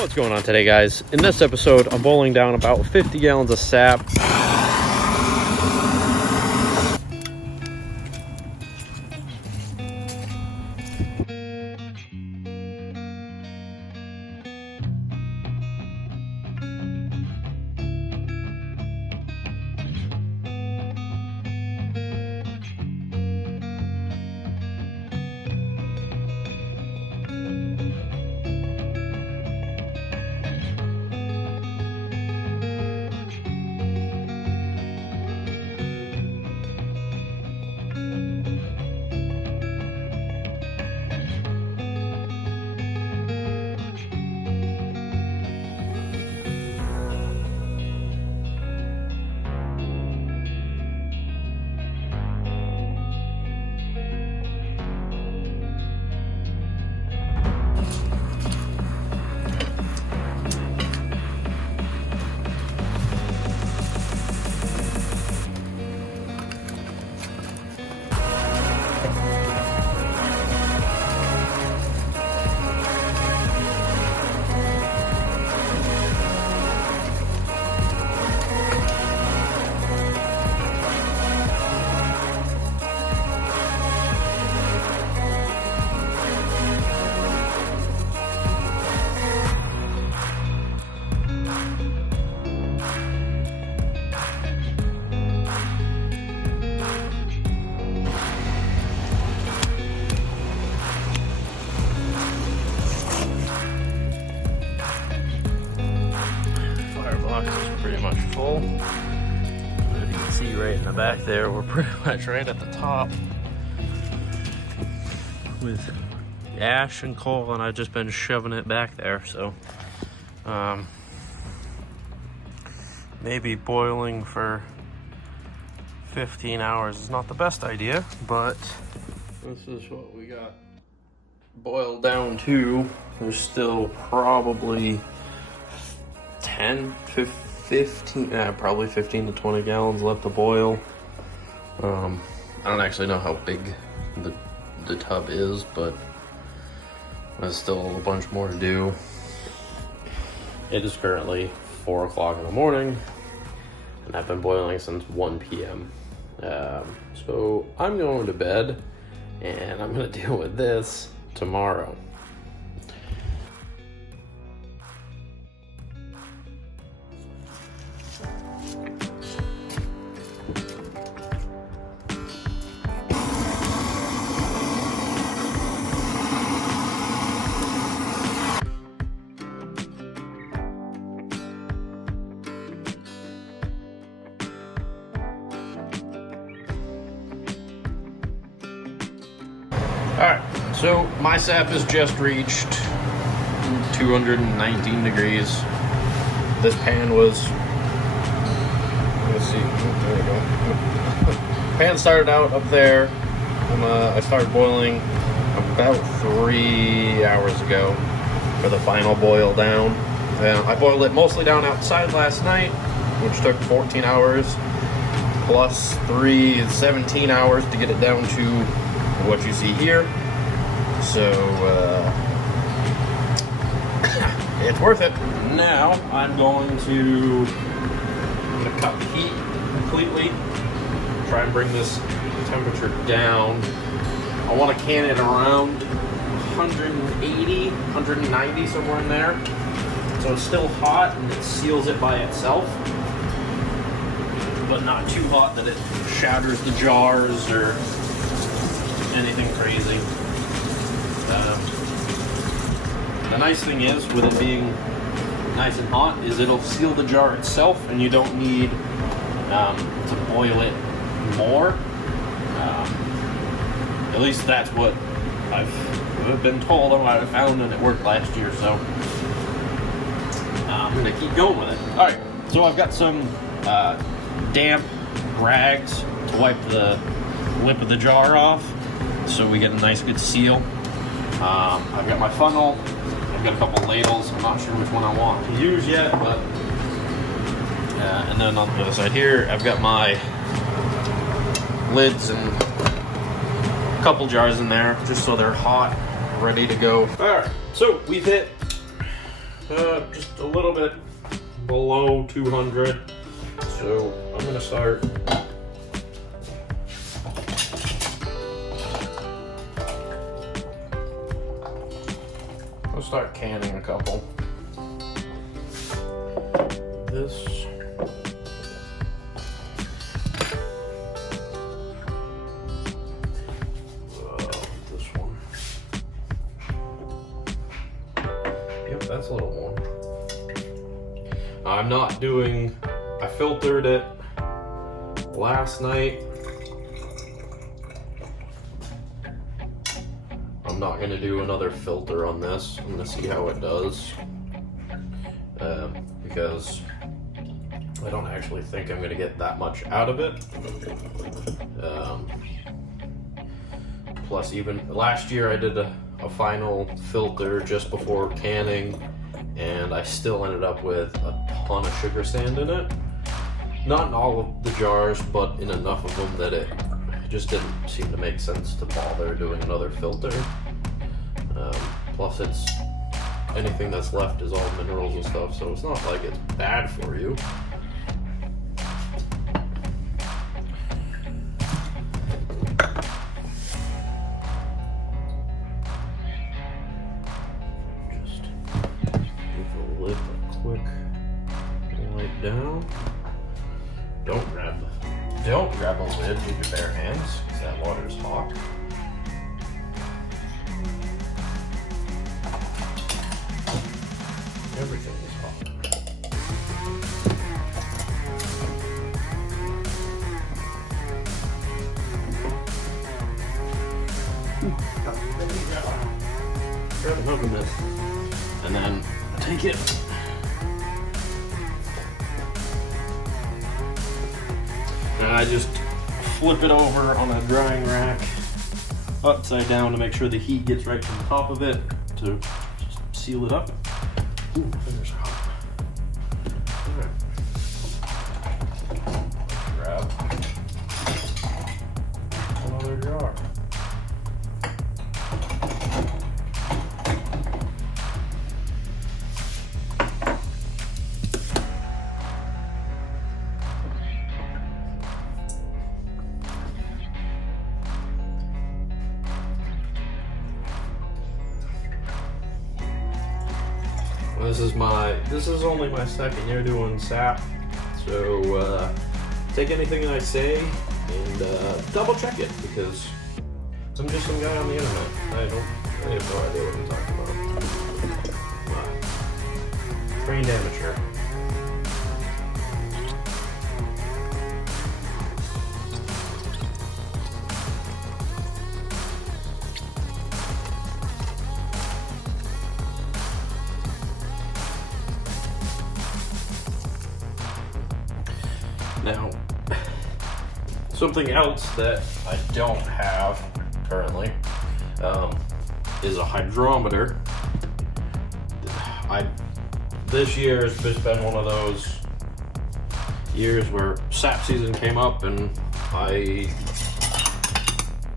What's going on today, guys? In this episode, I'm boiling down about 50 gallons of sap. Pretty much full. As you can see right in the back there, we're pretty much right at the top with ash and coal, and I've just been shoving it back there. So maybe boiling for 15 hours is not the best idea, but this is what we got boiled down to. There's still probably probably 15 to 20 gallons left to boil. I don't actually know how big the tub is, but there's still a bunch more to do. It is currently 4 o'clock in the morning, and I've been boiling since 1 p.m. So I'm going to bed, and I'm going to deal with this tomorrow. Alright, so my sap has just reached 219 degrees. This pan was, let's see, there we go. Pan started out up there. I started boiling about 3 hours ago for the final boil down. I boiled it mostly down outside last night, which took 14 hours, plus 17 hours to get it down to what you see here. So it's worth it. Now I'm going to cut the heat completely, try and bring this temperature down. I want to can it around 180, 190, somewhere in there, so it's still hot and it seals it by itself, but not too hot that it shatters the jars or anything crazy. The nice thing is, with it being nice and hot, is it'll seal the jar itself, and you don't need to boil it more. At least that's what I've been told and what I found, and it worked last year. So I'm gonna keep going with it. All right, so I've got some damp rags to wipe the lip of the jar off, so we get a nice good seal. I've got my funnel, I've got a couple ladles. I'm not sure which one I want to use yet, but and then on the other side here, I've got my lids and a couple jars in there, just so they're hot, ready to go. All right, so we've hit just a little bit below 200. So I'm gonna start. I'll start canning a couple. This. This one. Yep, that's a little more. I'm not doing. I filtered it last night. I'm not going to do another filter on this. I'm going to see how it does. Because I don't actually think I'm going to get that much out of it. Plus, even last year I did a final filter just before canning, and I still ended up with a ton of sugar sand in it. Not in all of the jars, but in enough of them that it just didn't seem to make sense to bother doing another filter. Plus, it's anything that's left is all minerals and stuff, so it's not like it's bad for you. Just give the lid a quick wipe down. Don't grab a lid with your bare hands, because that water is hot. Everything is hot. Grab another lid, and then take it. And I just flip it over on a drying rack upside down to make sure the heat gets right to the top of it to seal it up. Ooh, my fingers are hot. Alright. Grab another jar. This is only my second year doing sap, so take anything I say and double check it, because I'm just some guy on the internet. I have no idea what I'm talking about. Trained amateur. Now, something else that I don't have currently is a hydrometer. This year has just been one of those years where sap season came up and I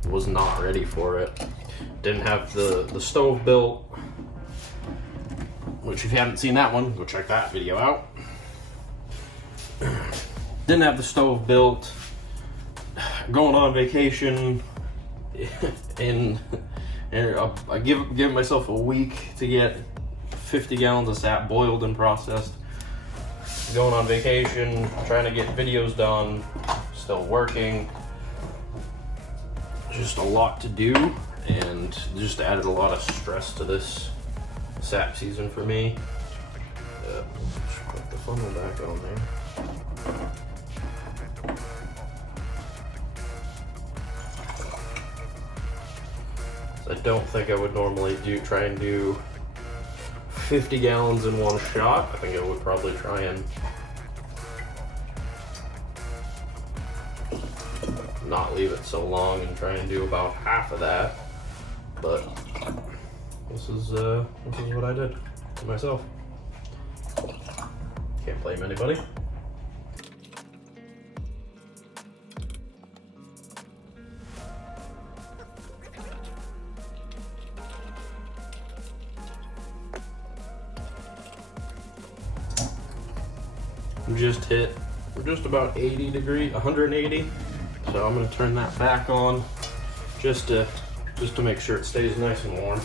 was not ready for it. Didn't have the stove built, which if you haven't seen that one, go check that video out. Didn't have the stove built, going on vacation, and I give myself a week to get 50 gallons of sap boiled and processed. Going on vacation, trying to get videos done, still working. Just a lot to do, and just added a lot of stress to this sap season for me. Just put the funnel back on there. I don't think I would normally try and do 50 gallons in one shot. I think I would probably try and not leave it so long and try and do about half of that. But this is what I did to myself. Can't blame anybody. just hit, we're just about 80 degrees, 180. So I'm gonna turn that back on just to make sure it stays nice and warm.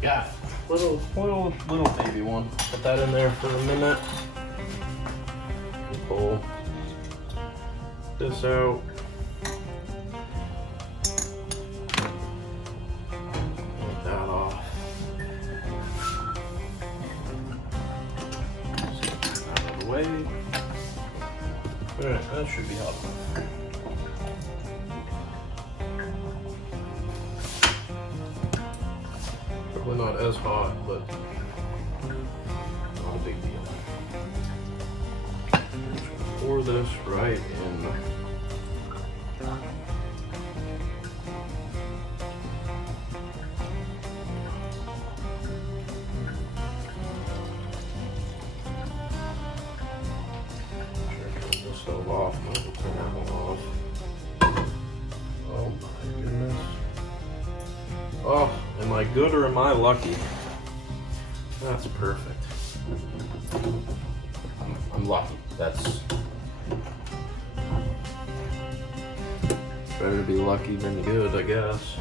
Got little baby one. Put that in there for a minute. Pull this out. Get that off. Out of the way. Alright, that should be hot. Probably not as hot, but not a big deal. Just pour this right in. Turn the stove off. Might as well turn that one off. Oh my goodness. Oh, am I good or am I lucky? That's perfect. I'm lucky. That's better to be lucky than good, I guess.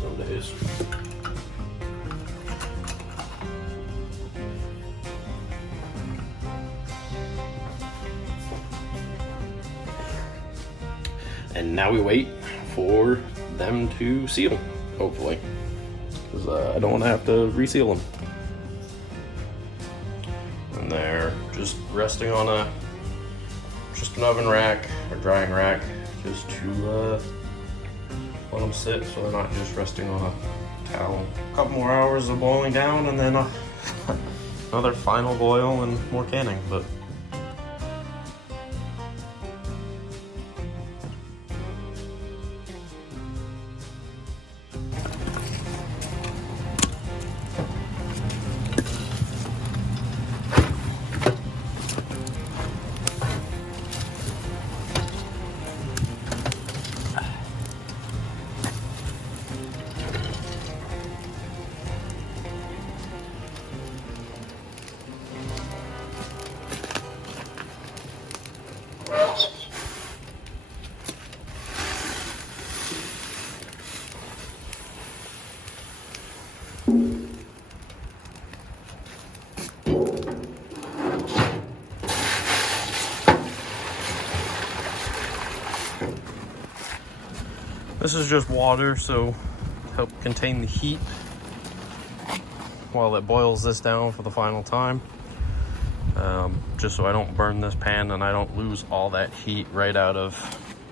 Some days. And now we wait for them to seal, hopefully, because I don't want to have to reseal them. And they're just resting on an oven rack or drying rack, just to let them sit so they're not just resting on a towel. A couple more hours of boiling down, and then another final boil and more canning. But this is just water, so help contain the heat while it boils this down for the final time. Just so I don't burn this pan and I don't lose all that heat right out of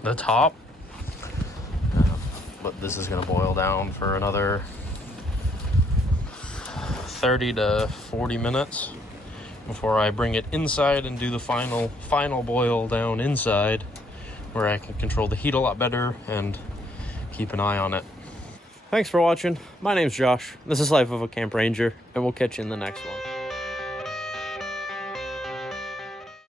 the top. But this is gonna boil down for another 30 to 40 minutes before I bring it inside and do the final boil down inside, where I can control the heat a lot better and keep an eye on it. Thanks for watching. My name's Josh. This is Life of a Camp Ranger, and we'll catch you in the next one.